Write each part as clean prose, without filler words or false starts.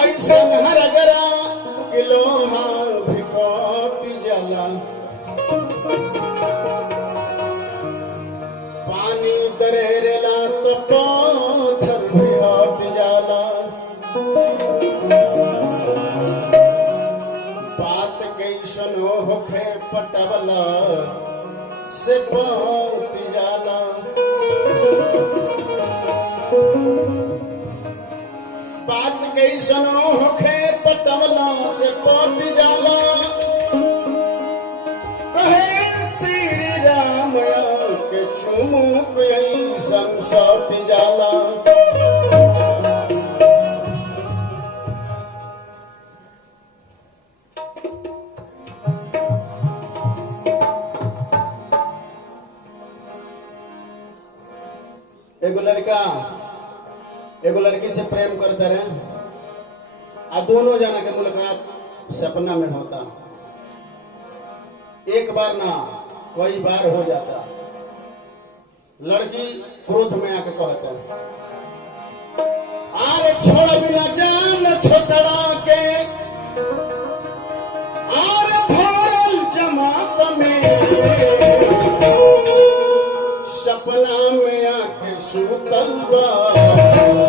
ऐसन हरगरा किलोहा भी कट जाला, पानी दरेरेला तो पत्थर भी हट जाला। बात कैसन होखे पटवला से पट जाला। बात कैसन होखे पटवला से पट जाला। कहे श्री राम के चुमुक ऐसन सट जाला। एगो लड़का एगो लड़की से प्रेम करते रहे, आ दोनों जना के मुलाकात सपना में होता। एक बार ना कई बार हो जाता। लड़की क्रोध में आके कहता, अरे छोड़ बिना जान छोटड़ा के, अरे भरल जमात में सपना में आके सुतल बा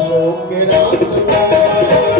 सो के रात में।